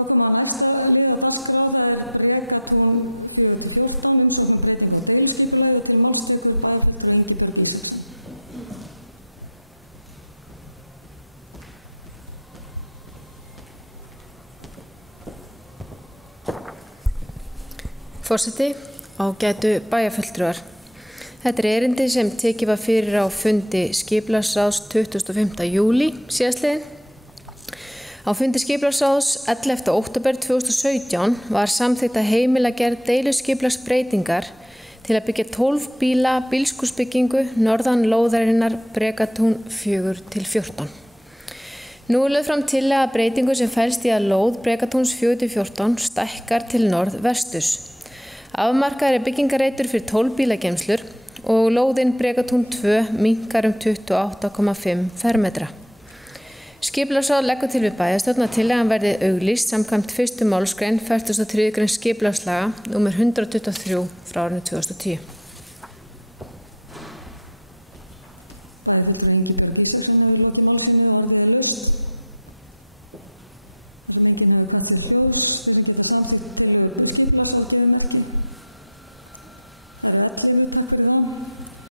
Þá koma næsta lið á dagskrá, það Brégatún 4-14, umsókn breyting á deiliskipulagi til Mostveitur Baldvin Ingi Björnsson. Forseti, ágætu bæjarfulltrúar. Þetta erindi sem tekið var fyrir á fundi skipulagsráðs 25. júlí síðastliðinn. Á fundi skipulagsráðs 11. október 2017 var samþykkt að heimila gerð deiluskipulagsbreytingar til að byggja 12 bíla bílskúrsbyggingu norðan lóðarinnar Brégatún 4-14. Nú er lögð fram tillaga breytingu sem felst í að lóð Brégatúns 4-14 stækkar til norðvesturs. Afmarkaður er byggingareitur fyrir 12 bílageymslur og lóðin Brégatún 2 minnkar 28,5 fermetra. Skipulagsráð leggur til við bæjarstjórn að tillagan verði auglýst samkvæmt 1. málsgrein 43. grein skipulagslaga nr. 123 frá árinu 2010. Bæjarfulltrúi Ingi Björnsson sem hefur gott í málsinu og þetta laust. Enginn hefur kallað sér hljóðs, við geta samþykkt tillögu skipulagsráðs fyrir næstu. Það 11 takk fyrir það.